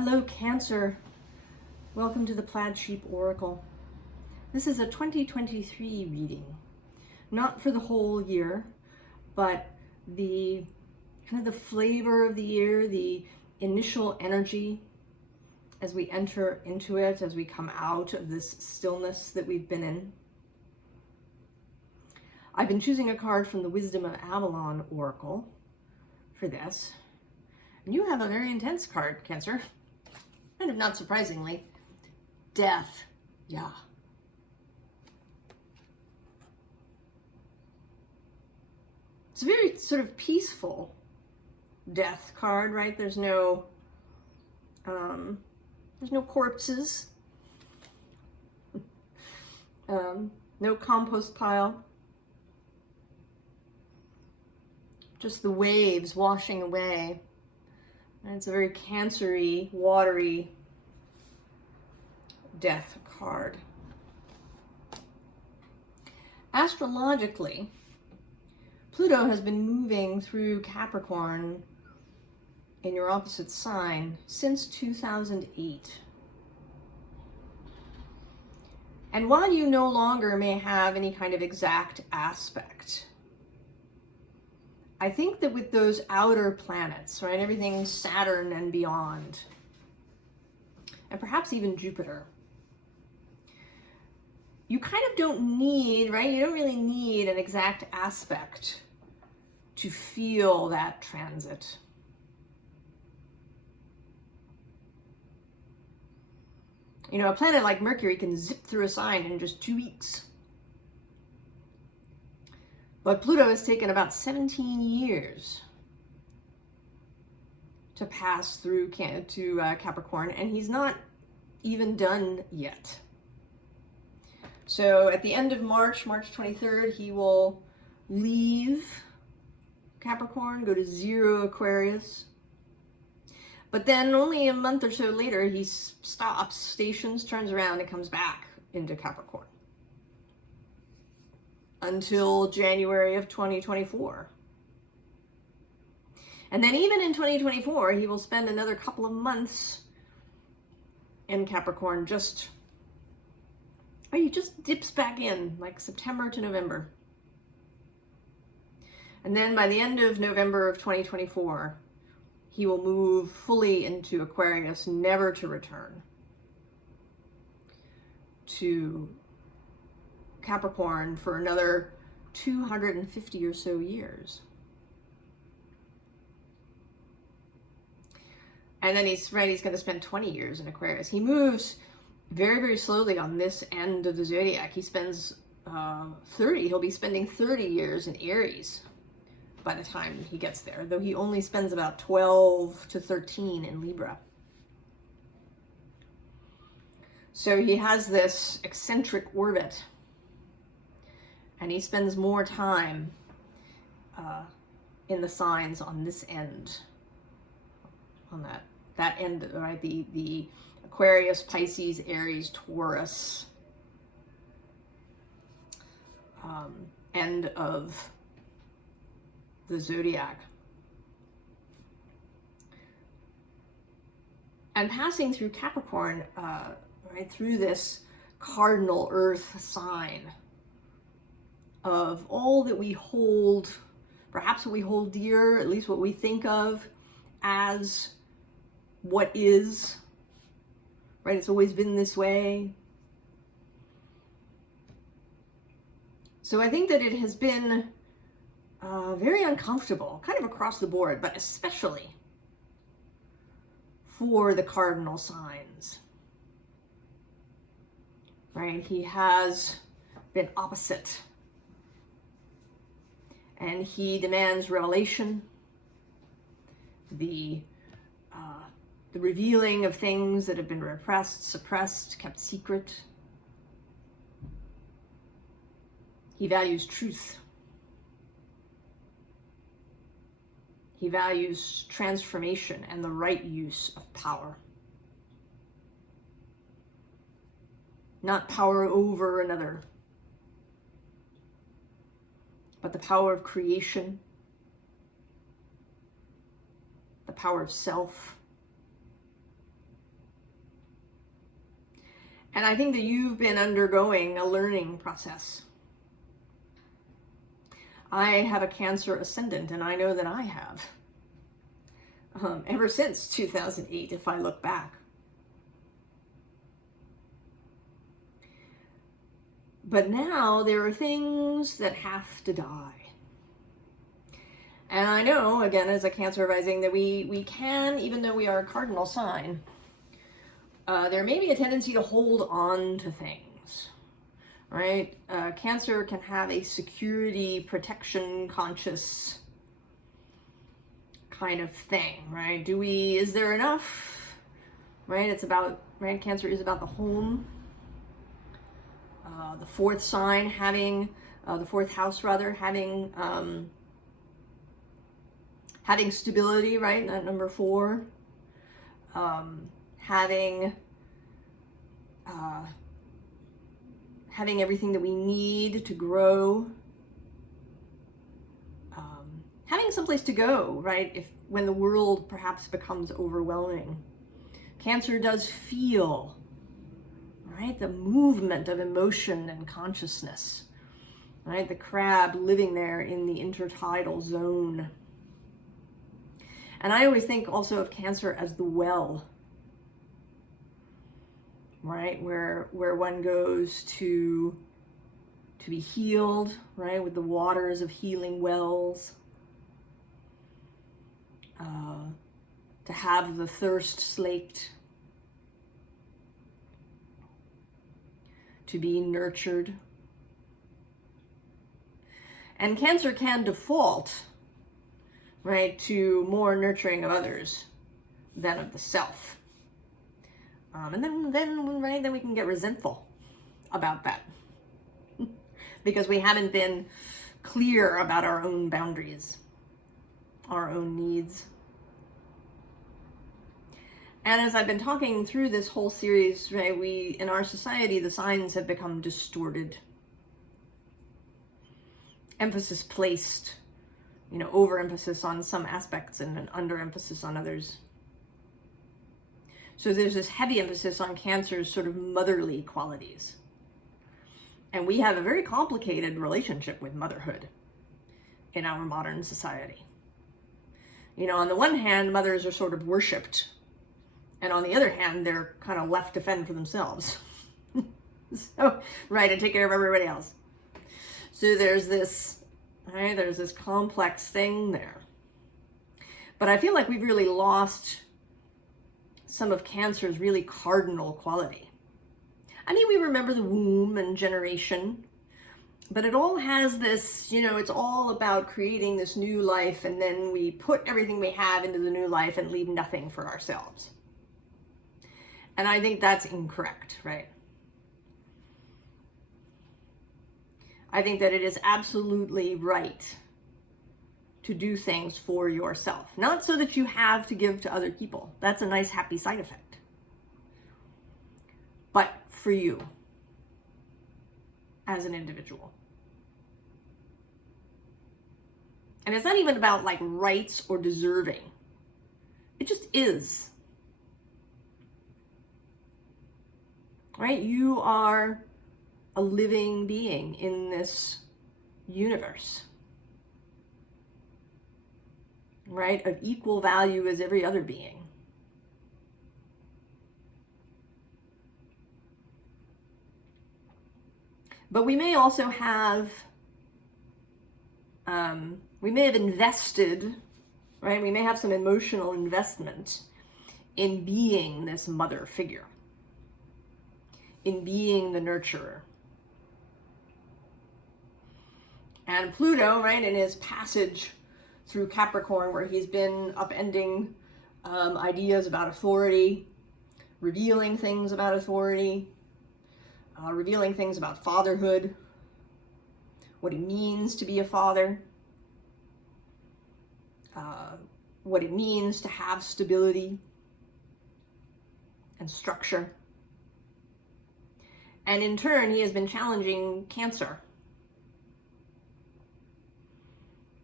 Hello, Cancer. Welcome to the Plaid Sheep Oracle. This is a 2023 reading, not for the whole year, but the kind of the flavor of the year, the initial energy as we enter into it, as we come out of this stillness that we've been in. I've been choosing a card from the Wisdom of Avalon Oracle for this. And you have a very intense card, Cancer. Kind of not surprisingly. Death. Yeah. It's a very sort of peaceful death card, right? There's no corpses. No compost pile. Just the waves washing away. And it's a very cancer-y, watery death card. Astrologically, Pluto has been moving through Capricorn in your opposite sign since 2008. And while you no longer may have any kind of exact aspect, I think that with those outer planets, right, everything Saturn and beyond, and perhaps even Jupiter, you kind of don't need, right, you don't really need an exact aspect to feel that transit. You know, a planet like Mercury can zip through a sign in just 2 weeks. But Pluto has taken about 17 years to pass through Capricorn, and he's not even done yet. So at the end of March 23rd, he will leave Capricorn, go to 0 Aquarius. But then only a month or so later, he stops, stations, turns around, and comes back into Capricorn. Until January of 2024. And then even in 2024, he will spend another couple of months in Capricorn. He just dips back in, like September to November. And then by the end of November of 2024, he will move fully into Aquarius, never to return to Capricorn for another 250 or so years. And then he's going to spend 20 years in Aquarius. He moves very, very slowly on this end of the zodiac. He spends he'll be spending 30 years in Aries by the time he gets there, though he only spends about 12 to 13 in Libra. So he has this eccentric orbit. And he spends more time in the signs on this end, on that end, right? The Aquarius, Pisces, Aries, Taurus end of the zodiac. And passing through Capricorn, right through this cardinal Earth sign, of all that we hold, perhaps what we hold dear, at least what we think of as what is, right? It's always been this way. So I think that it has been very uncomfortable, kind of across the board, but especially for the cardinal signs, right? He has been opposite. And he demands revelation, the revealing of things that have been repressed, suppressed, kept secret. He values truth. He values transformation and the right use of power. Not power over another, but the power of creation, the power of self, And I think that you've been undergoing a learning process. I have a Cancer ascendant, and I know that I have. Ever since 2008, if I look back. But now there are things that have to die. And I know, again, as a Cancer rising, that we can, even though we are a cardinal sign, there may be a tendency to hold on to things, right? Cancer can have a security, protection, conscious kind of thing, right? Is there enough, right? It's about, right? Cancer is about the home. The fourth sign having, the fourth house rather, having stability, right? That number 4. Having everything that we need to grow. Having someplace to go, right? When the world perhaps becomes overwhelming. Cancer does feel, right? The movement of emotion and consciousness, right? The crab living there in the intertidal zone. And I always think also of Cancer as the well, right? Where one goes to be healed, right? With the waters of healing wells. To have the thirst slaked, to be nurtured. And Cancer can default, right, to more nurturing of others than of the self. And then we can get resentful about that because we haven't been clear about our own boundaries, our own needs. And as I've been talking through this whole series, right, in our society, the signs have become distorted. Emphasis placed, overemphasis on some aspects and an underemphasis on others. So there's this heavy emphasis on Cancer's sort of motherly qualities. And we have a very complicated relationship with motherhood in our modern society. On the one hand, mothers are sort of worshipped. And on the other hand, they're kind of left to fend for themselves. So, right, and take care of everybody else. So there's this, right, there's this complex thing there. But I feel like we've really lost some of Cancer's really cardinal quality. I mean, we remember the womb and generation, but it all has this, it's all about creating this new life, and then we put everything we have into the new life and leave nothing for ourselves. And I think that's incorrect, right? I think that it is absolutely right to do things for yourself. Not so that you have to give to other people. That's a nice, happy side effect. But for you, as an individual. And it's not even about like rights or deserving. It just is. Right? You are a living being in this universe. Right? Of equal value as every other being. But we may also have, we may have invested, right? We may have some emotional investment in being this mother figure. In being the nurturer. And Pluto, right, in his passage through Capricorn, where he's been upending ideas about authority, revealing things about authority, revealing things about fatherhood, what it means to be a father, what it means to have stability and structure. And in turn, he has been challenging Cancer.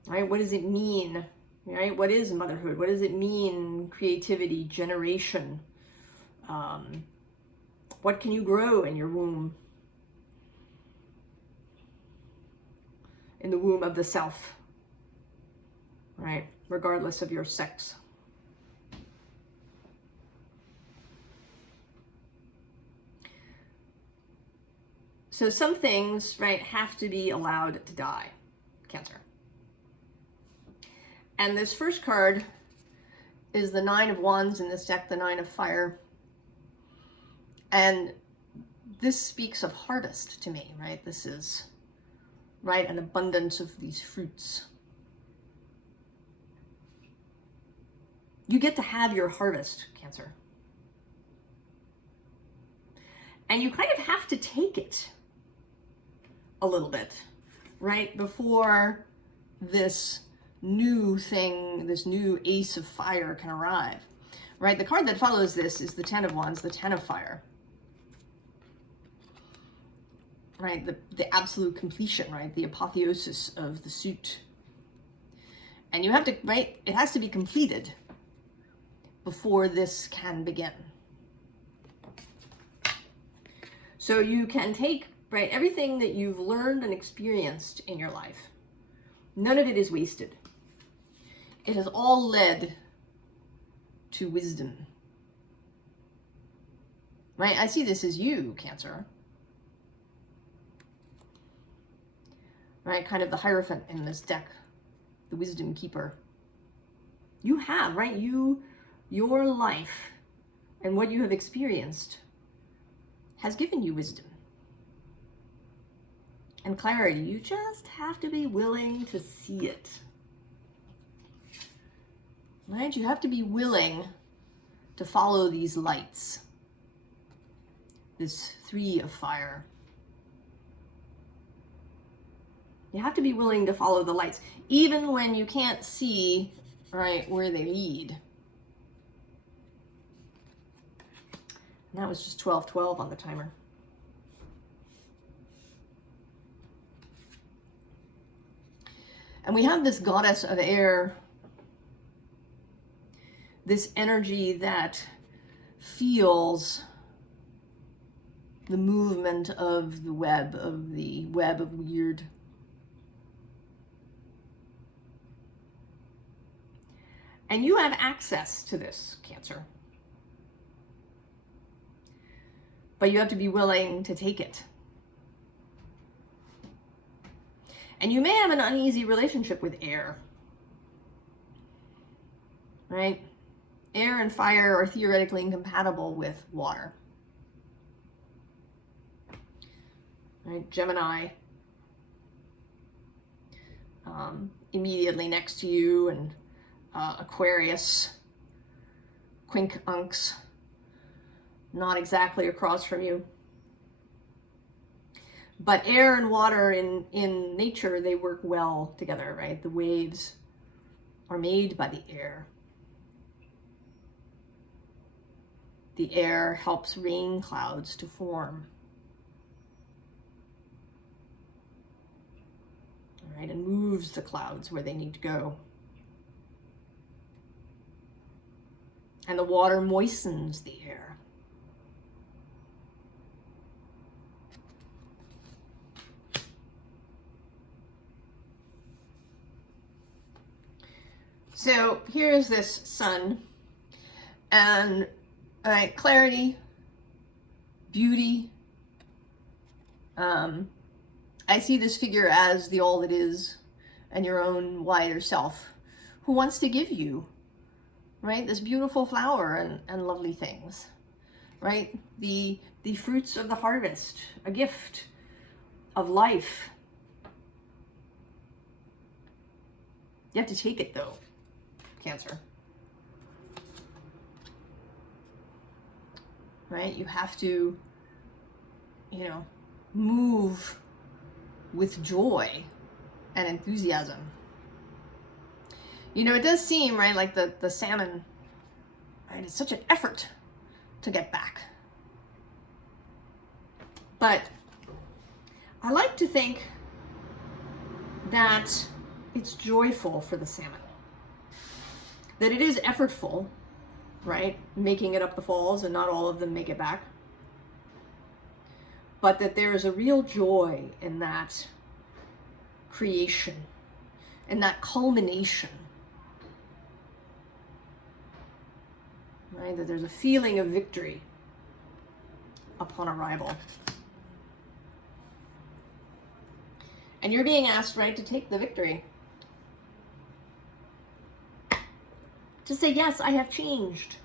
Right? What does it mean? Right? What is motherhood? What does it mean? Creativity, generation, What can you grow in your womb? In the womb of the self, right? Regardless of your sex. So some things, right, have to be allowed to die, Cancer. And this first card is the Nine of Wands in this deck, the Nine of Fire. And this speaks of harvest to me, right? This is, right, an abundance of these fruits. You get to have your harvest, Cancer. And you kind of have to take it a little bit, right? Before this new thing, this new Ace of Fire can arrive, right? The card that follows this is the Ten of Wands, the Ten of Fire, right? The absolute completion, right? The apotheosis of the suit. And you have to, right? It has to be completed before this can begin. So you can take, right, everything that you've learned and experienced in your life. None of it is wasted. It has all led to wisdom. Right? I see this as you, Cancer. Right? Kind of the Hierophant in this deck. The Wisdom Keeper. You have, right? Your life and what you have experienced has given you wisdom and clarity. You just have to be willing to see it. Right? You have to be willing to follow these lights. This Three of Fire. You have to be willing to follow the lights, even when you can't see, right, where they lead. And that was just 12:12 on the timer. And we have this goddess of air, this energy that feels the movement of the web of weird. And you have access to this, Cancer. But you have to be willing to take it. And you may have an uneasy relationship with air. Right? Air and fire are theoretically incompatible with water. Right? Gemini, immediately next to you, and Aquarius, Quincunx, not exactly across from you. But air and water in nature, they work well together, right? The waves are made by the air. The air helps rain clouds to form. All right, and moves the clouds where they need to go. And the water moistens the air. So here's this sun, and clarity, beauty. I see this figure as the all that is, and your own wider self, who wants to give you, right, this beautiful flower and lovely things, right? The fruits of the harvest, a gift of life. You have to take it though, Cancer. Right? You have to, move with joy and enthusiasm. It does seem, right, like the salmon, right, it's such an effort to get back. But I like to think that it's joyful for the salmon. That it is effortful, right, making it up the falls, and not all of them make it back. but that there is a real joy in that creation, in that culmination, right? That there's a feeling of victory upon arrival. And you're being asked, right, to take the victory. To say, yes, I have changed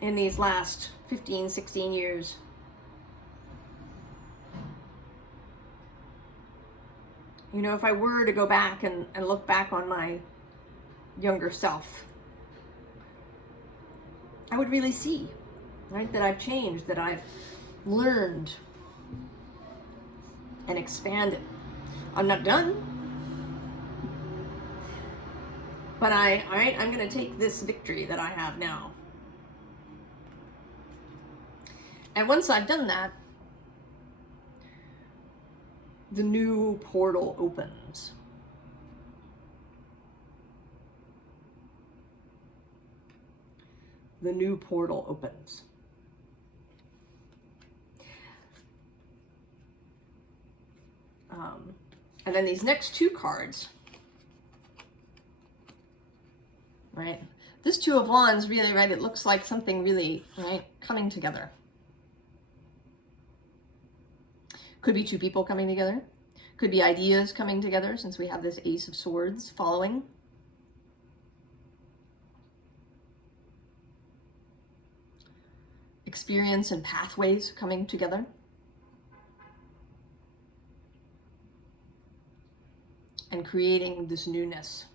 in these last 15, 16 years. You know, if I were to go back and look back on my younger self, I would really see, right, that I've changed, that I've learned and expanded. I'm not done, but I'm going to take this victory that I have now. And once I've done that, the new portal opens. The new portal opens. And then these next two cards, right? This Two of Wands really, right, it looks like something really, right, coming together. Could be two people coming together. Could be ideas coming together, since we have this Ace of Swords following. Experience and pathways coming together. And creating this newness.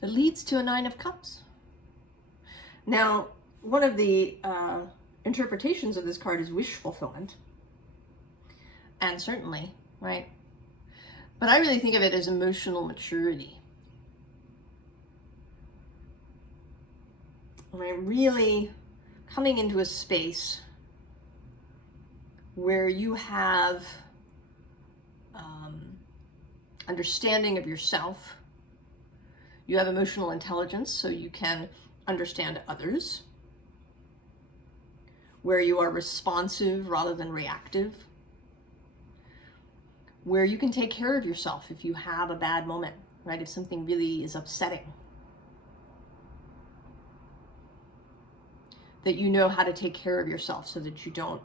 That leads to a Nine of Cups. Now, one of the interpretations of this card is wish fulfillment. And certainly, right? But I really think of it as emotional maturity. Right? Really coming into a space where you have understanding of yourself. You have emotional intelligence, so you can understand others. Where you are responsive rather than reactive. Where you can take care of yourself if you have a bad moment, right? If something really is upsetting. That you know how to take care of yourself so that you don't,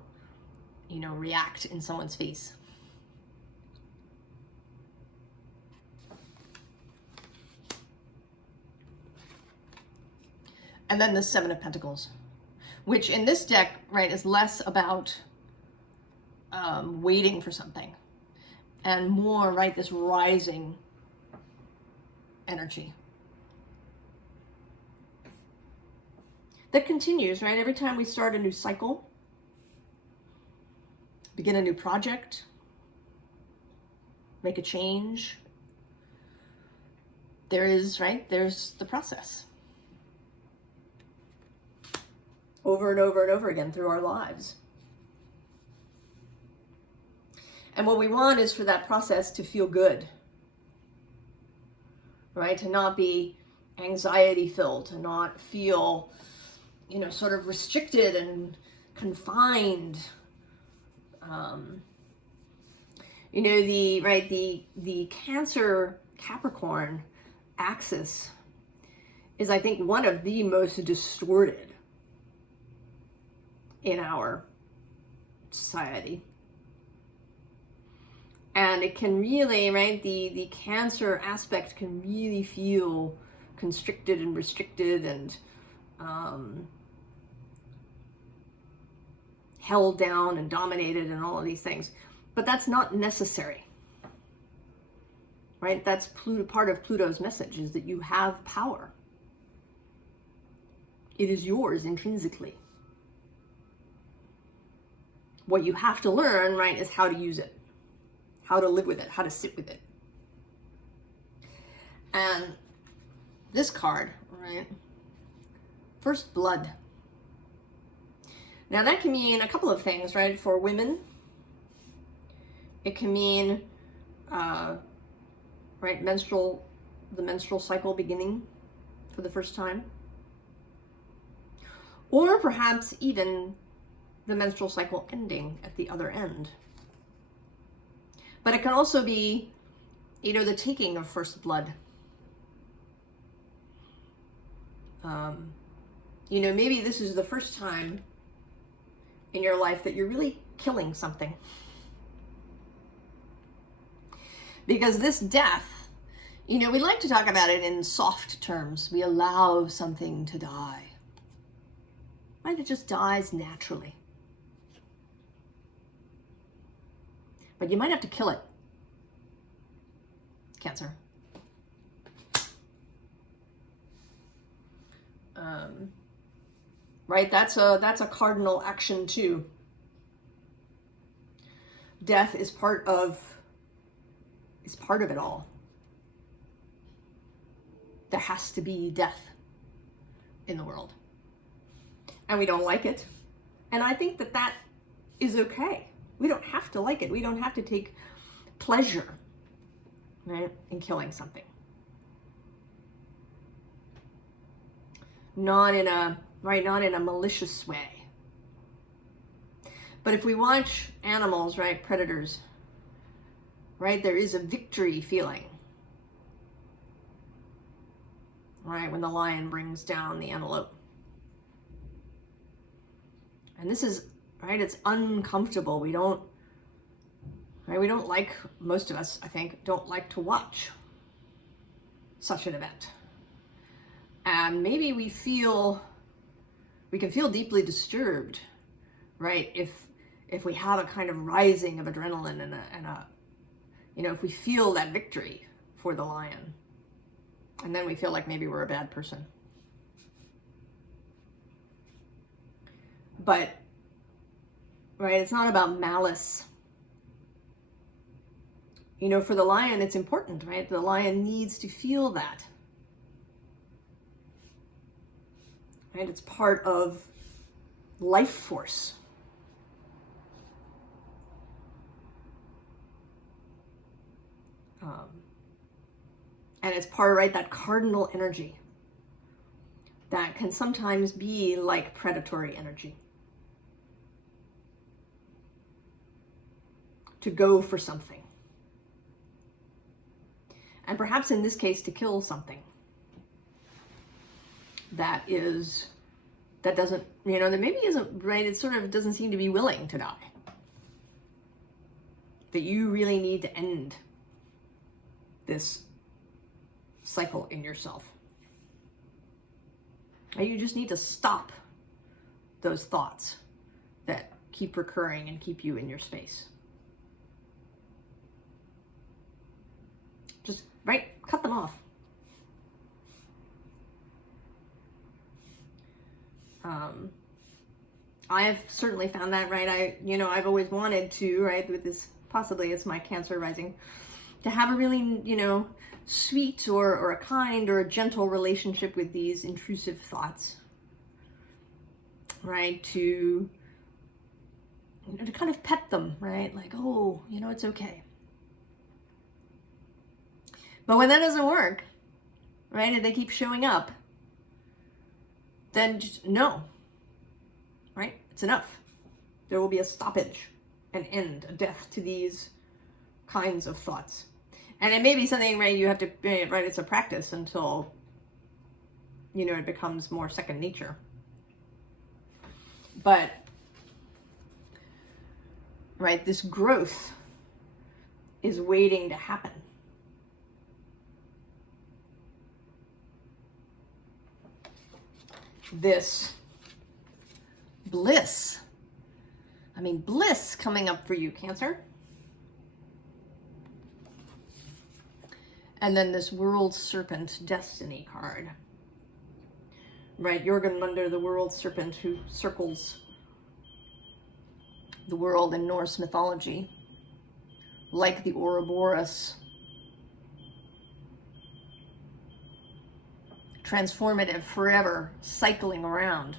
you know, react in someone's face. And then the Seven of Pentacles, which in this deck, right, is less about waiting for something and more, right, this rising energy that continues, right? Every time we start a new cycle, begin a new project, make a change, there is, right, there's the process. Over and over and over again through our lives. And what we want is for that process to feel good, right? To not be anxiety filled, to not feel, you know, sort of restricted and confined. You know, the Cancer Capricorn axis is, I think, one of the most distorted in our society. And it can really, right, the Cancer aspect can really feel constricted and restricted and held down and dominated and all of these things. But that's not necessary, right? That's part of Pluto's message, is that you have power. It is yours intrinsically. What you have to learn, right, is how to use it, how to live with it, how to sit with it. And this card, right, First Blood. Now that can mean a couple of things, right? For women, it can mean, right, menstrual the menstrual cycle beginning for the first time. Or perhaps even the menstrual cycle ending at the other end. But it can also be, you know, the taking of first blood. You know, maybe this is the first time in your life that you're really killing something. Because this death, you know, we like to talk about it in soft terms. We allow something to die. Right? It just dies naturally. But you might have to kill it. Cancer. Right? That's a cardinal action too. Death is part of it all. There has to be death in the world. And we don't like it. And I think that that is okay. We don't have to like it. We don't have to take pleasure, right, in killing something. Not in a malicious way. But if we watch animals, right, predators, right, there is a victory feeling. Right, when the lion brings down the antelope. And this is, right, it's uncomfortable. We don't like, most of us, I think, don't like to watch such an event. And maybe we can feel deeply disturbed, right, if we have a kind of rising of adrenaline and a you know, if we feel that victory for the lion. And then we feel like maybe we're a bad person. But, right, it's not about malice. You know, for the lion, it's important, right? The lion needs to feel that. Right? It's part of life force. And it's part, right, that cardinal energy that can sometimes be like predatory energy. To go for something. And perhaps in this case, to kill something that doesn't, you know, that maybe isn't, right, it sort of doesn't seem to be willing to die. That you really need to end this cycle in yourself. And you just need to stop those thoughts that keep recurring and keep you in your space. Just, right, cut them off. I have certainly found that, right, I've always wanted to, right, with this, possibly it's my Cancer rising, to have a really, you know, sweet or a kind or a gentle relationship with these intrusive thoughts, right, to kind of pet them, right, like, oh, you know, it's okay. But when that doesn't work, right, and they keep showing up, then just no, right, it's enough. There will be a stoppage, an end, a death to these kinds of thoughts. And it may be something, right, you have to, right, it's a practice until, you know, it becomes more second nature. But, right, this growth is waiting to happen. This bliss, bliss coming up for you, Cancer. And then this World Serpent Destiny card. Right, Jorgenmunder, the World Serpent who circles the world in Norse mythology, like the Ouroboros. Transformative, forever, cycling around.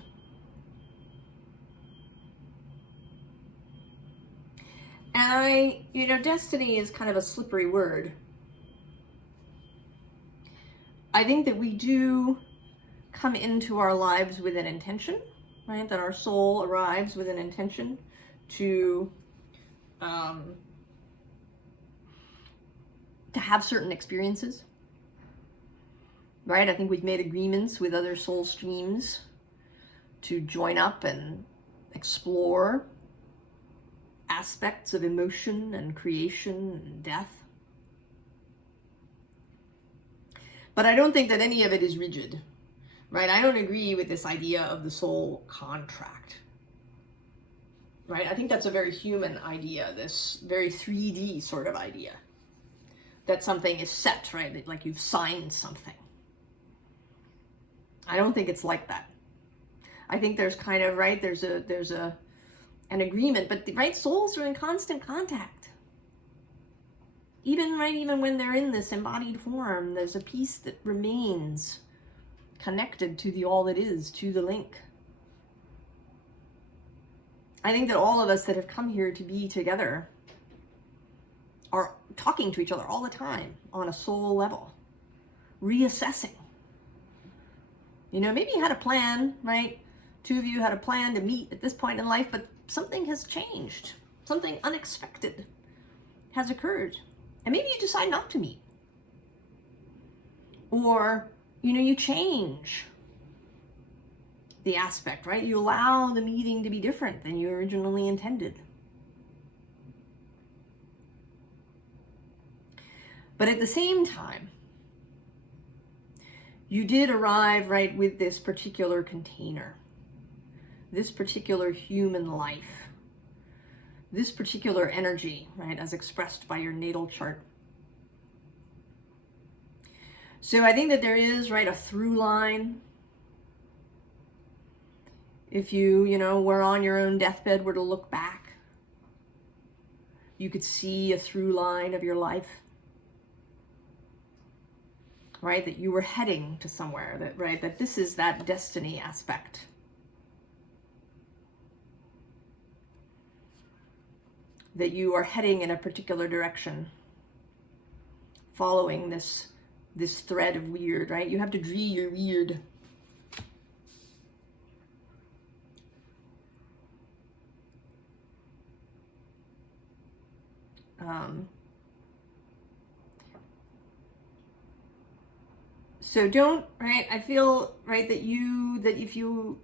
And destiny is kind of a slippery word. I think that we do come into our lives with an intention, right? That our soul arrives with an intention to have certain experiences, right? I think we've made agreements with other soul streams to join up and explore aspects of emotion and creation and death. But I don't think that any of it is rigid, right? I don't agree with this idea of the soul contract, right? I think that's a very human idea, this very 3D sort of idea, that something is set, right? That, like, you've signed something. I don't think it's like that. I think there's kind of, right, there's an agreement, but right, souls are in constant contact. Even, right, even when they're in this embodied form, there's a piece that remains connected to the all that is, to the link. I think that all of us that have come here to be together are talking to each other all the time on a soul level, reassessing. You know, maybe you had a plan, right? Two of you had a plan to meet at this point in life, but something has changed. Something unexpected has occurred. And maybe you decide not to meet. Or, you know, you change the aspect, right? You allow the meeting to be different than you originally intended. But at the same time, you did arrive, right, with this particular container, this particular human life, this particular energy, right, as expressed by your natal chart. So I think that there is, right, a through line. If you know, were on your own deathbed, were to look back, you could see a through line of your life, right? That you were heading to somewhere, that, right, that this is that destiny aspect. That you are heading in a particular direction, following this thread of weird, right? You have to dree your weird. So don't, right? I feel, right, that if you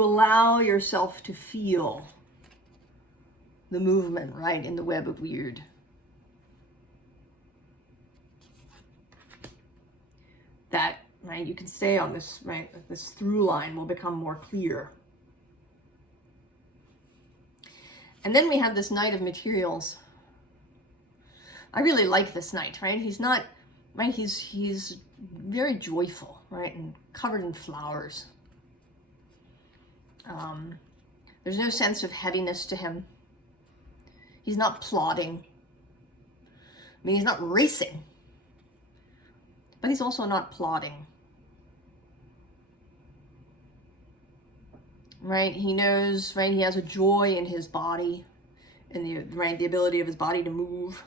allow yourself to feel the movement, right, in the web of weird, that, right, you can stay on this, right, this through line will become more clear. And then we have this Knight of Materials. I really like this knight, right? He's not, right, he's very joyful, right, and covered in flowers. There's no sense of heaviness to him. He's not plodding. I mean, he's not racing, but he's also not plodding. Right? He knows, right, he has a joy in his body and the ability of his body to move.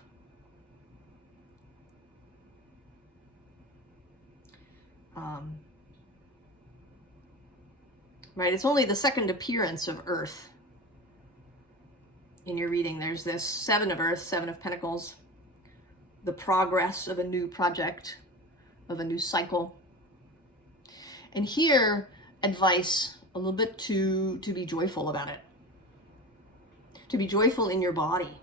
Right? It's only the second appearance of Earth in your reading. There's this Seven of Earth, Seven of Pentacles, the progress of a new project, of a new cycle. And here, advice a little bit to be joyful about it. To be joyful in your body,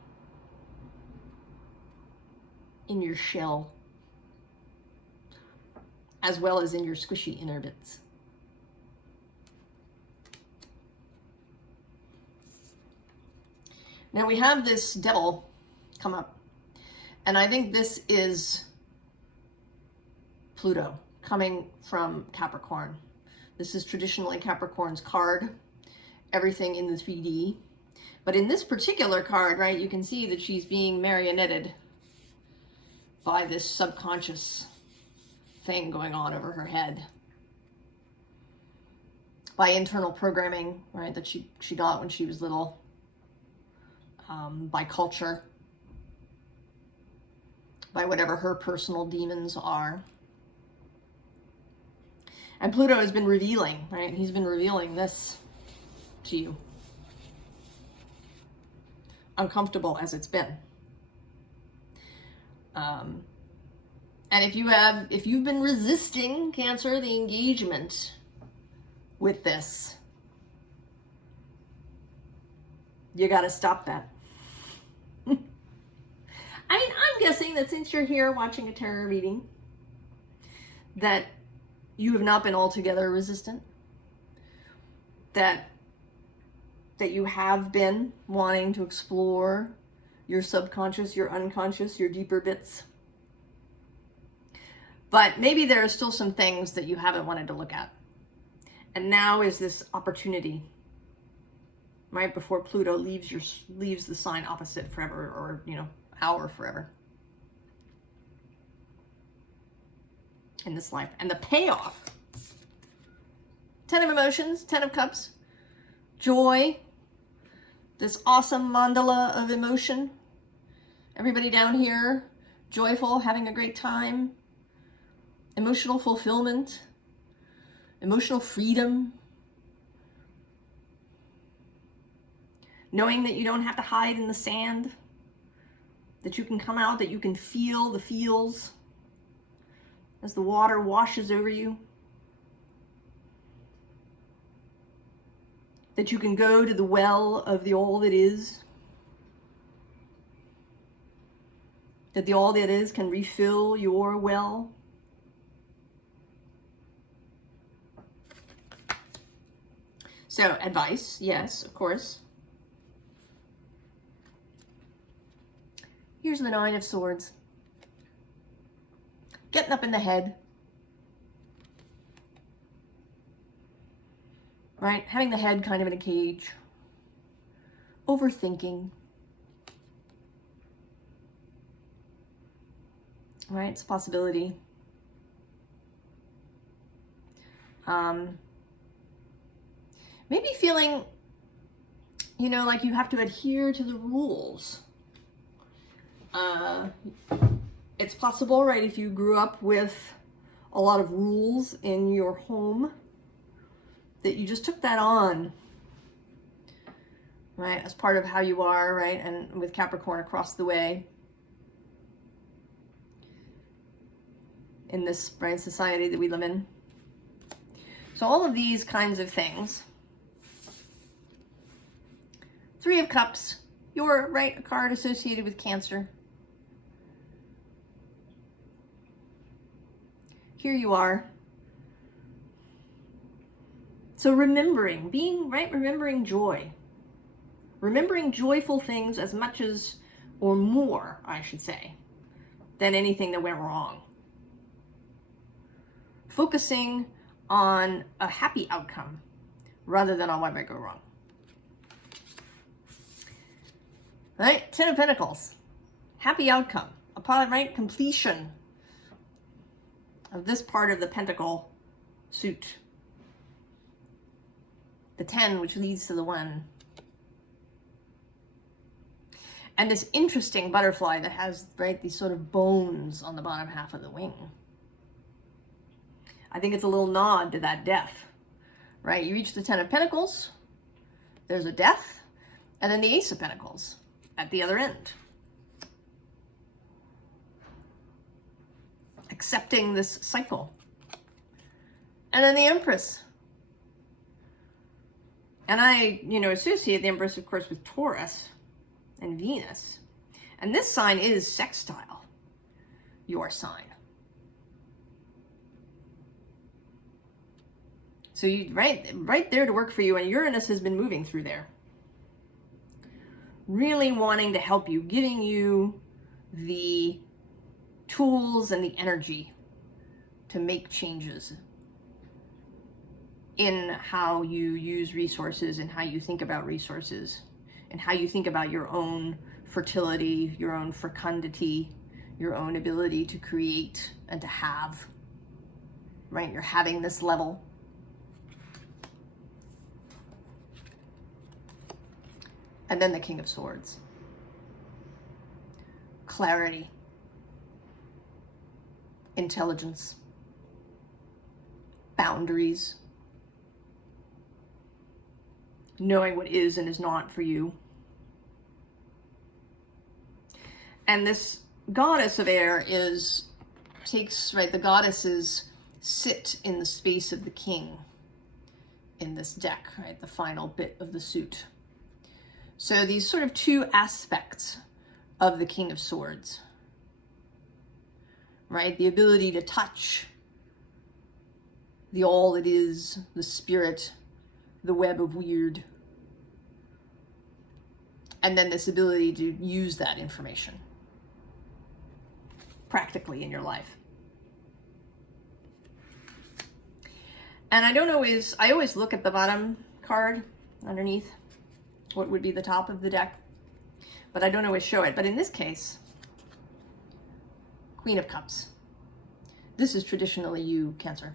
in your shell, as well as in your squishy inner bits. Now we have this devil come up, and I think this is Pluto coming from Capricorn. This is traditionally Capricorn's card, everything in the 3D. But in this particular card, right, you can see that she's being marionetted by this subconscious thing going on over her head. By internal programming, right, that she got when she was little. By culture. by whatever her personal demons are. And Pluto has been revealing, right? He's been revealing this to you. Uncomfortable as it's been. And if you've been resisting, Cancer, the engagement with this, you got to stop that. I mean, I'm guessing that since you're here watching a tarot reading, that you have not been altogether resistant, that you have been wanting to explore your subconscious, your unconscious, your deeper bits. But maybe there are still some things that you haven't wanted to look at. And now is this opportunity, right before Pluto leaves the sign opposite forever, or, you know, our forever. In this life. And the payoff. 10 of emotions, 10 of cups, joy, this awesome mandala of emotion. Everybody down here, joyful, having a great time, emotional fulfillment, emotional freedom, knowing that you don't have to hide in the sand, that you can come out, that you can feel the feels as the water washes over you, that you can go to the well of the all that is, that the all that is can refill your well. So, advice, yes, of course. Here's the 9 of Swords. Getting up in the head. Right? Having the head kind of in a cage. Overthinking. Right? It's a possibility. Maybe feeling, you know, like you have to adhere to the rules. It's possible, right, if you grew up with a lot of rules in your home, that you just took that on, right, as part of how you are, right, and with Capricorn across the way in this, right, society that we live in. So all of these kinds of things. 3 of Cups, you're, right, a card associated with Cancer. Here you are. So remembering, being, right, remembering joy. Remembering joyful things as much as, or more, I should say, than anything that went wrong. Focusing on a happy outcome rather than on what might go wrong. Right? 10 of Pentacles. Happy outcome. Upon, right, completion of this part of the pentacle suit. The 10, which leads to the 1. And this interesting butterfly that has, right, these sort of bones on the bottom half of the wing. I think it's a little nod to that death, right? You reach the 10 of Pentacles, there's a death, and then the Ace of Pentacles at the other end. Accepting this cycle. And then the Empress. And I, you know, associate the Empress, of course, with Taurus and Venus. And this sign is sextile, your sign. So you, right there to work for you, and Uranus has been moving through there. Really wanting to help you, giving you the tools and the energy to make changes in how you use resources and how you think about resources and how you think about your own fertility, your own fecundity, your own ability to create and to have, right? You're having this level. And then the King of Swords. Clarity. intelligence, boundaries, knowing what is and is not for you. And this goddess of air takes, right, the goddesses sit in the space of the king in this deck, right, the final bit of the suit. So these sort of two aspects of the King of Swords, right? The ability to touch the all that is, the spirit, the web of weird, and then this ability to use that information practically in your life. And I always look at the bottom card underneath what would be the top of the deck, but I don't always show it. But in this case, Queen of Cups. This is traditionally you, Cancer.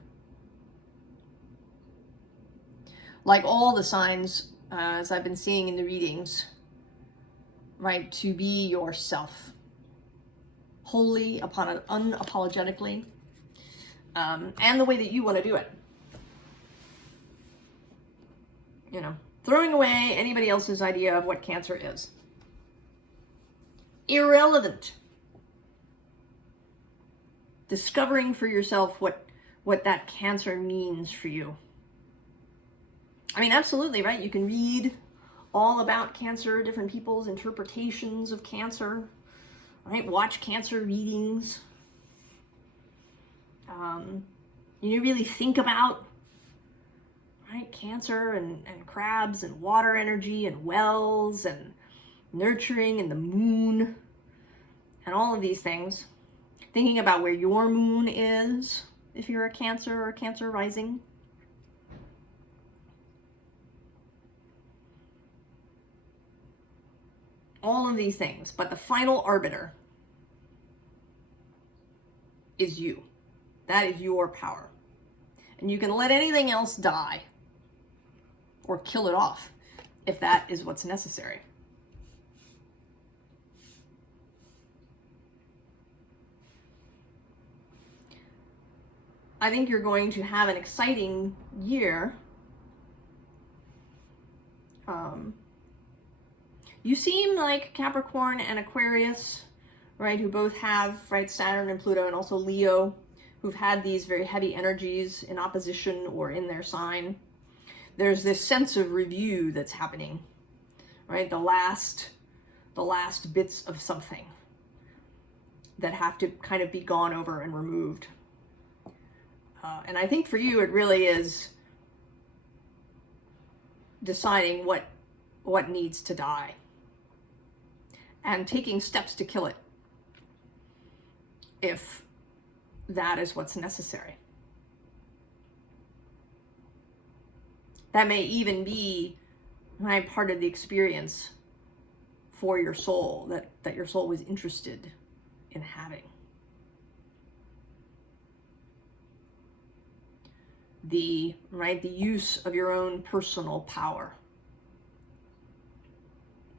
Like all the signs, as I've been seeing in the readings, right, to be yourself, wholly, unapologetically, and the way that you want to do it. You know, throwing away anybody else's idea of what Cancer is. Irrelevant. Discovering for yourself what that Cancer means for you. I mean, absolutely, right? You can read all about Cancer, different people's interpretations of Cancer, right? Watch Cancer readings. You really think about, right, Cancer and crabs and water energy and wells and nurturing and the moon and all of these things. Thinking about where your moon is if you're a Cancer or a Cancer rising. All of these things, but the final arbiter is you. That is your power. And you can let anything else die or kill it off if that is what's necessary. I think you're going to have an exciting year. You seem like Capricorn and Aquarius, right, who both have, right, Saturn and Pluto, and also Leo, who've had these very heavy energies in opposition or in their sign. There's this sense of review that's happening, right? The last bits of something that have to kind of be gone over and removed. And I think for you, it really is deciding what needs to die and taking steps to kill it if that is what's necessary. That may even be, right, part of the experience for your soul that your soul was interested in having. The use of your own personal power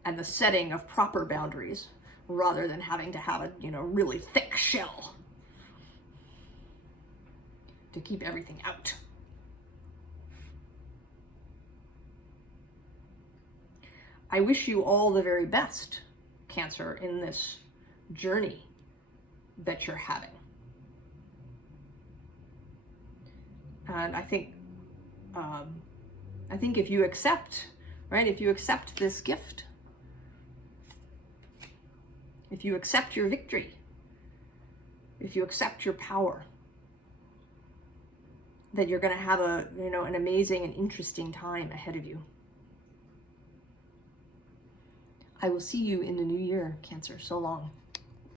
and the setting of proper boundaries rather than having to have a, really thick shell to keep everything out. I wish you all the very best, Cancer, in this journey that you're having. And I think if you accept, right, if you accept this gift, if you accept your victory, if you accept your power, that you're going to have an amazing and interesting time ahead of you. I will see you in the new year, Cancer. So long.